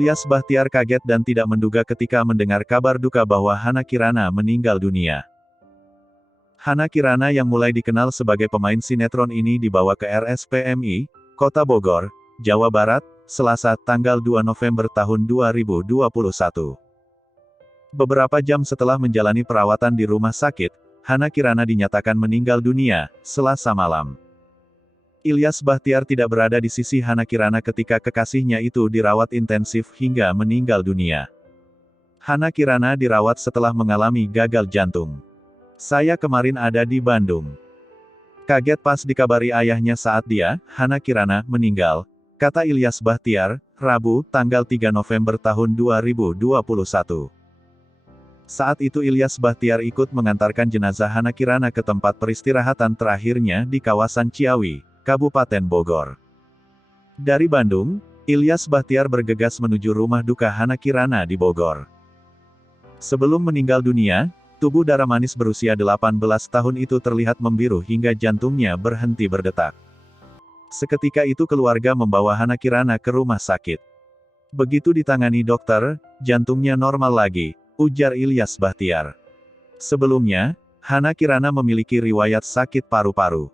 Ilyas Bachtiar kaget dan tidak menduga ketika mendengar kabar duka bahwa Hana Kirana meninggal dunia. Hana Kirana yang mulai dikenal sebagai pemain sinetron ini dibawa ke RSPMI, Kota Bogor, Jawa Barat, Selasa, tanggal 2 November tahun 2021. Beberapa jam setelah menjalani perawatan di rumah sakit, Hana Kirana dinyatakan meninggal dunia, Selasa malam. Ilyas Bachtiar tidak berada di sisi Hana Kirana ketika kekasihnya itu dirawat intensif hingga meninggal dunia. Hana Kirana dirawat setelah mengalami gagal jantung. Saya kemarin ada di Bandung. Kaget pas dikabari ayahnya saat dia, Hana Kirana, meninggal, kata Ilyas Bachtiar, Rabu, tanggal 3 November tahun 2021. Saat itu Ilyas Bachtiar ikut mengantarkan jenazah Hana Kirana ke tempat peristirahatan terakhirnya di kawasan Ciawi, Kabupaten Bogor. Dari Bandung, Ilyas Bachtiar bergegas menuju rumah duka Hana Kirana di Bogor. Sebelum meninggal dunia, tubuh darah manis berusia 18 tahun itu terlihat membiru hingga jantungnya berhenti berdetak. Seketika itu keluarga membawa Hana Kirana ke rumah sakit. Begitu ditangani dokter, jantungnya normal lagi, ujar Ilyas Bachtiar. Sebelumnya, Hana Kirana memiliki riwayat sakit paru-paru.